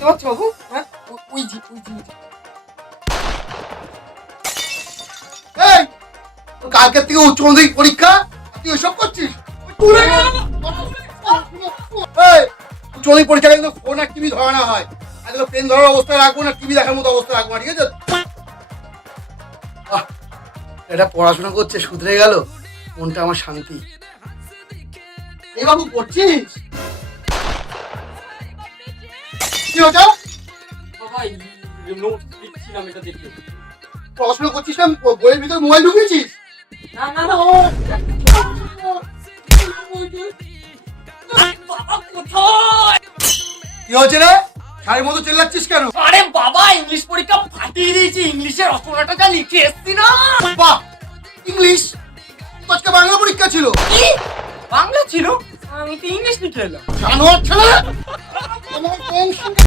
দেখতে পাচ্ছ বাবু? হ্যাঁ, ওই জি। এই তোর কালকের থেকে উচ্চ মাধ্যমিক পরীক্ষা, তুই ওইসব করছিস? এই উচ্চ মাধ্যমিক পরীক্ষা কিন্তু ফোন আর টিভি ধরানো হয়, আজকে পেন ধরার অবস্থায় রাখবো না, টিভি দেখার মতো অবস্থা রাখবো না, ঠিক আছে? বাহ, এটা পড়াশোনা করছে, শুধরে গেল, মনটা আমার শান্তি। এই বাবু পড়ছিস? কি হচ্ছে? বাবা নোট লিখছিলাম, এটা দেখে। পড়াশোনা করছিস না, বইয়ের ভিতরে মোবাইল ঢুকিয়েছিস? না বাবা কোথায়? কি হচ্ছে রে, শাড়ির মতো চেল্লাচ্ছিস কেন? আরে বাবা ইংলিশ পরীক্ষা ফাটিয়ে দিয়েছি, ইংলিশের রচনাটা যা লিখে এসছি না। বাহ, ইংলিশ? তো আজকে বাংলা পরীক্ষা ছিল। কি বাংলা ছিল? আমি তো ইংলিশ লিখে এলাম। জানোয়ার ছেলে, আমার বংশ